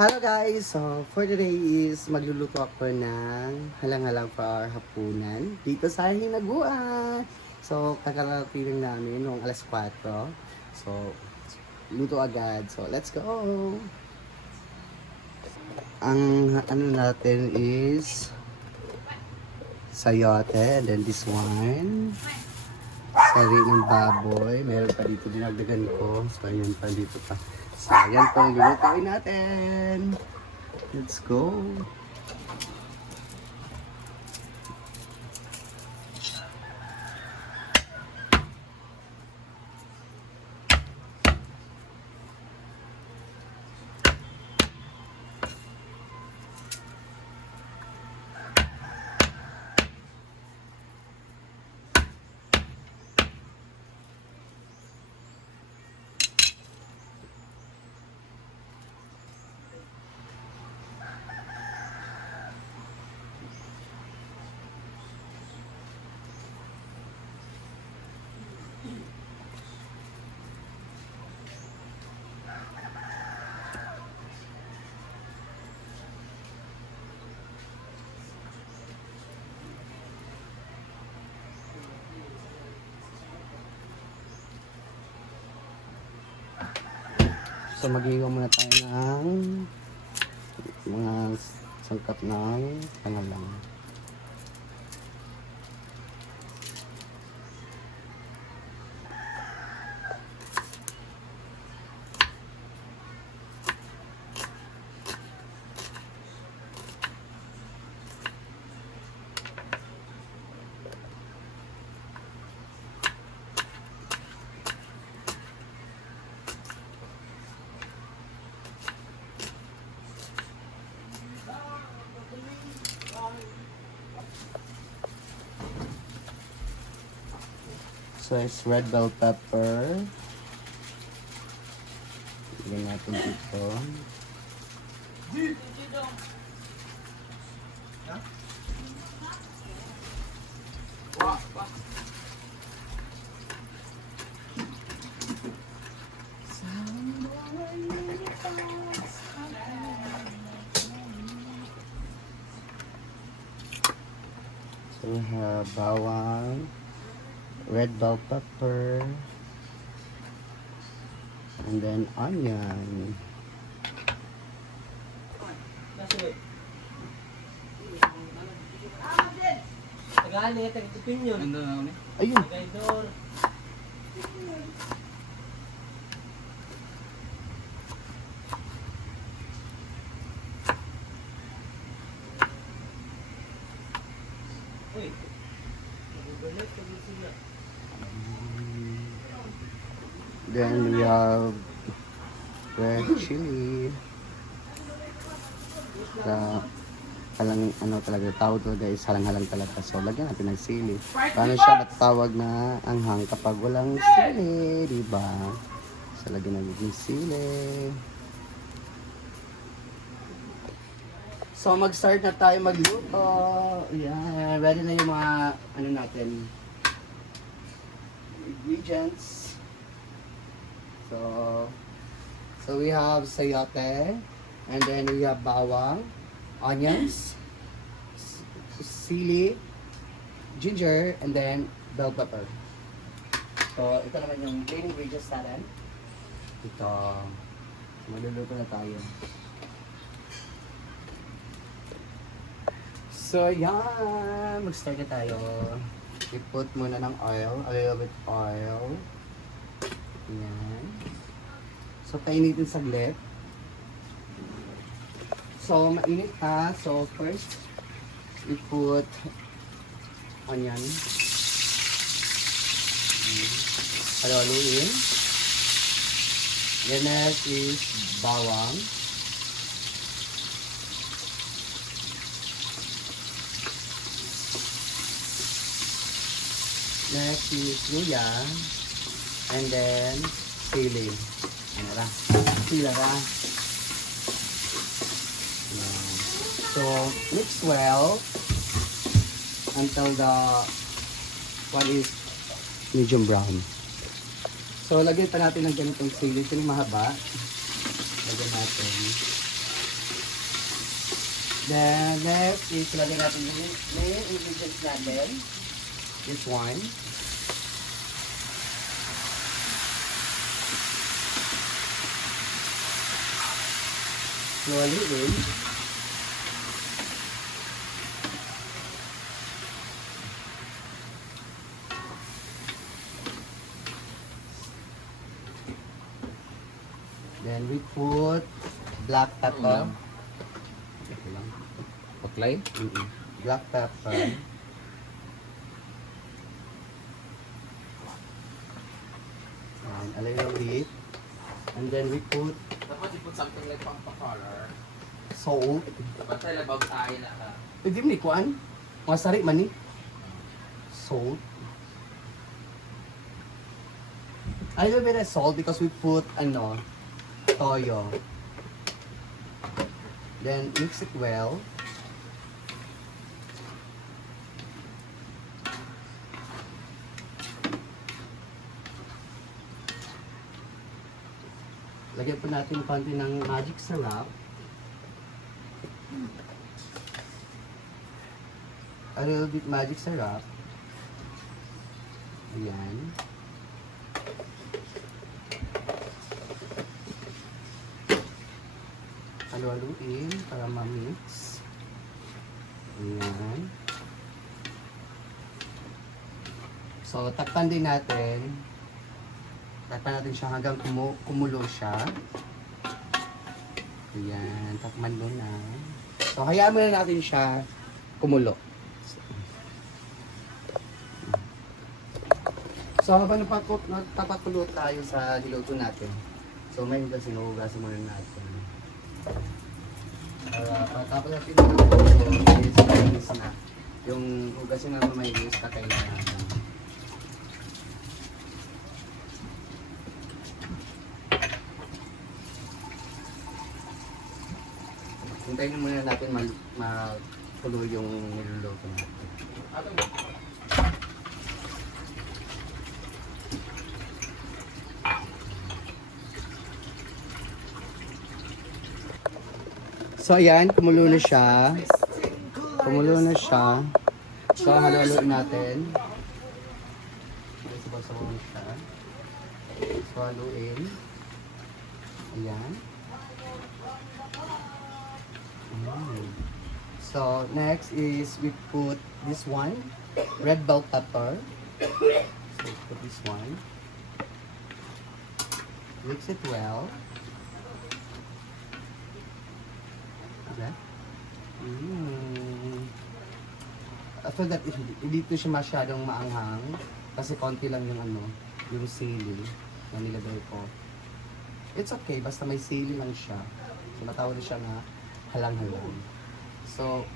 Hello guys! So, for today is magluluto ako ng halang-halang for our hapunan dito sa Hinaguan. So, kakarating namin noong alas 4. So, luto agad. So, let's go! Ang ano natin is sayote, and then this one. Sari ng baboy. Meron pa dito dinagdagan ko. So, ayan pa dito pa. So, ayan po yung lulutuin natin. Let's go. So, mag-iwan muna tayo ng mga sangkap ng pangalang. So, it's red bell pepper. Lagyan natin dito. So, we have bawang, red bell pepper, and then onion. Tagali, tag-tipin yun. Ayun! Gaydor. Uy. Nagugulit, tagisin na. Then we have red chili. Halang ano talaga, tawag talaga is halang-halang talaga. So, lagyan natin ng sili. Paano siya matawag na anghang kapag walang sili, di ba? So, lagyan natin ng sili. So, mag-start na tayo magluto. Yan, ready na yung mga ano natin, ingredients. So we have sayote, and then we have bawang, onions, sili, ginger, and then bell pepper. So ito naman yung main ingredients natin. Ito, maluluto na tayo. So yan, mag-start na tayo. I-put muna ng oil, a little bit oil. Yan. So, painitin saglit. So, mainit ha. So, first, we put onion. Halo-haluin. Then next is bawang. Next is luya. And then, sili. Ano ra? Sila ra. So, mix well until the one is medium brown. So, lagyan pa natin ng ganitong sili. Ito yung mahaba. Lagyan natin. Then, next is lagyan natin yung main ingredients natin. This one. Slowly in. Then we put black pepper. Ito lang. Paklay? Black pepper. And a little bit. And then we put Dapat you put something like pang-color. salt. Dapat tayo labag tayo na ka. Pwede mo ni kuan? Mga sari man ni. Salt. A little bit of salt because we put ano, toyo. Then mix it well. Lagyan po natin konti ng magic syrup. A little bit magic syrup. Ayan. Halo-haluin para ma-mix. Ayan. So, takpan din natin. Takpan natin siya hanggang kumulo siya. Ayan, takpan muna. So, hayaan muna natin siya kumulo. So, habang nagpapakulo tayo sa niluto natin. So, may sinuhugasan muna natin. Tapos natin yung is na. Yung hugasin na may is patay na natin. Hintayin muna natin makulo yung niluluto natin. So ayan, kumulo na siya. Kumulo na siya. So halo-haloin natin. Sabaw-sabaw na siya. So haluin. Ayan. So next is we put this one, red bell pepper. So we put this one. Mix it well. Okay. After that, hindi to siya masyadong maanghang kasi konti lang yung ano, yung sili na nilagay ko. It's okay, basta may sili lang siya. So matawag na siya na halang-halang. So,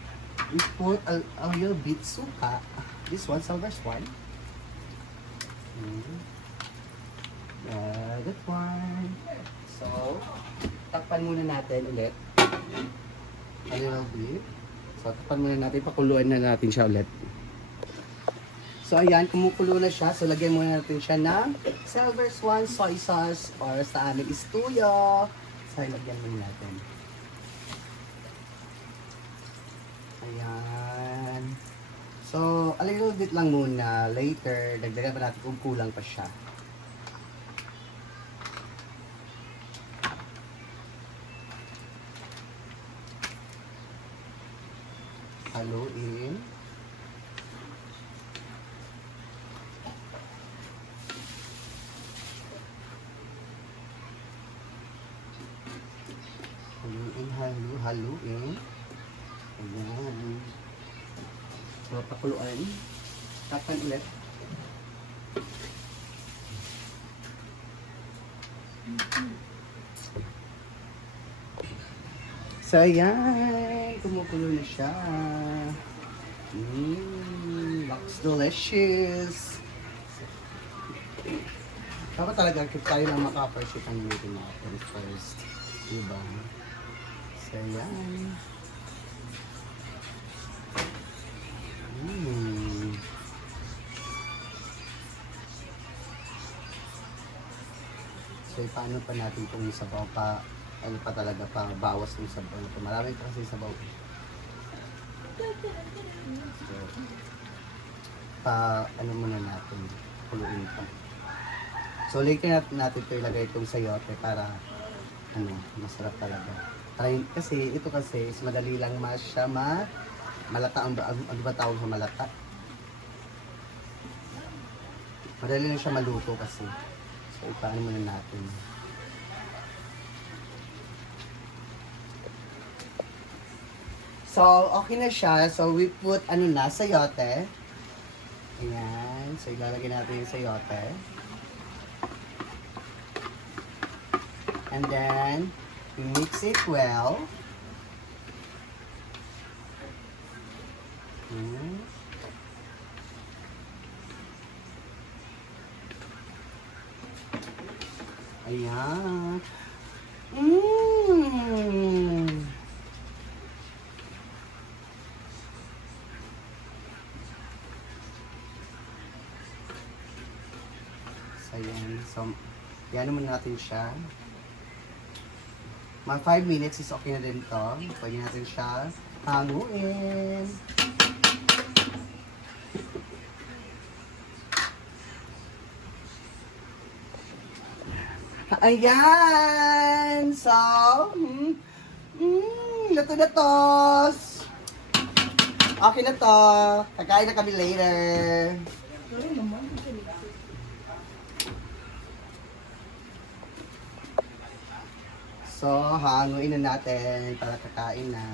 we put a little bit suka. This one, silver one. That one. So, takpan muna natin ulit. A little bit. So, takpan muna natin. Pakuluan na natin siya ulit. So, ayan. Kumukulo na siya. So, lagyan muna natin siya ng silver swan soy sauce or sa amin is tuyo. So, lagyan muna natin. Ayan. So, a little bit lang muna. Later, dagdagan pa natin kung kulang pa siya. Haluin. Haluin. Ayan. So, pakuluan. Takpan ulit. So, ayan. Kumukulo na siya. Looks delicious. Dapat talaga tayo na maka-appreciate ang luto natin first. Diba? So, ayan. So, paano pa natin itong sabaw pa, ano pa talaga pa, bawas ng sabaw ito. Marami pa kasi sabaw. So, ano muna natin, kuluin pa. So, later natin ito ilagay itong sayote para masarap talaga. Kasi ito kasi is madali lang siya malata. Ano ba tawag sa malata? Madali lang siya maluto kasi. So, ipaano muna natin. So, okay na siya. So, we put, sayote. Ayan. So, ilalagay natin yung sayote. And then, we mix it well. Ayan. So, ayan. So, yan muna natin siya. Mga 5 minutes is okay na din to. Pwede natin siya hanguin. Ayan! So, luto na to. Okay na to. Kakain na kami later. So, hanguin na natin para kakain na.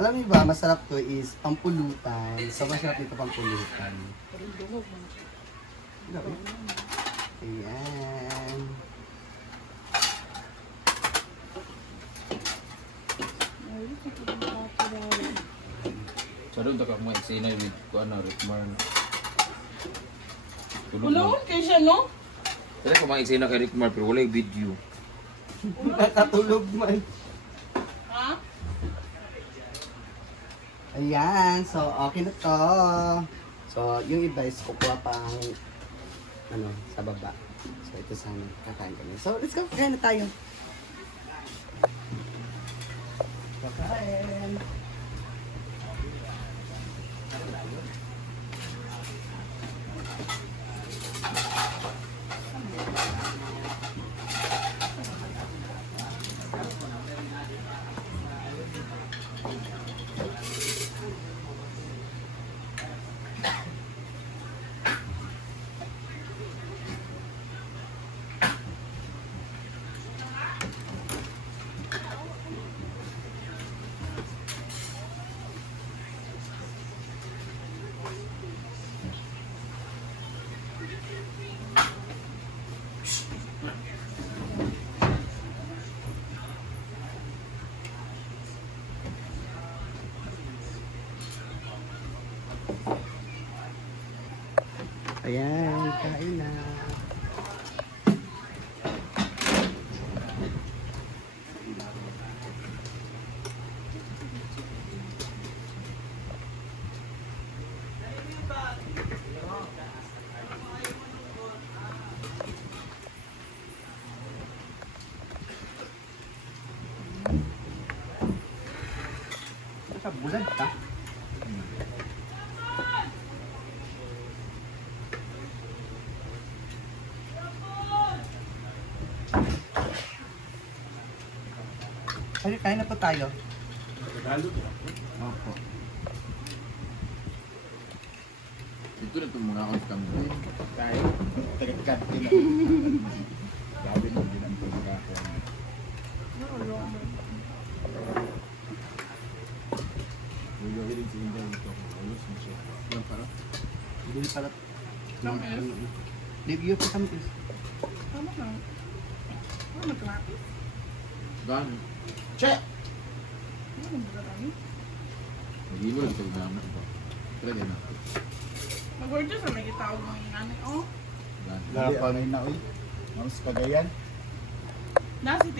Alam niyo ba, masarap to is pampulutan. So, masarap dito pampulutan. Ayan. So doon ka mo explain with ko Rickmar. Ulawon kayo siya, no? Kaya ko mga explain kay Rickmar pero wala yung video. Nakatulog man. Ha? Ayan, so okay na to. So, yung iba is kukuha pang sa baba. So, ito sana, kakain kami. So, let's go, kakain na tayo. Kakain. Ayan, kain na. Sa bulan ka? Ay, kain na po tayo. Opo. Ito na itong mga on cam. Kahit tagad-tagad din ako. Grabe mo din ang pagkakakuha. Gagawin din si Inday dito. Ayos mo siya. Yan para. Hindi para. Tamis? Leave you for tamis. Tama na. Ano magkakapis? Gano? Che! Ano magkakapis? Mag-ibo lang ito naman ito. Talaga na. Mag-order sa may gitawag ng inanay. Oh, Gano. Hindi, panay na uy. Mas kagayan. nasi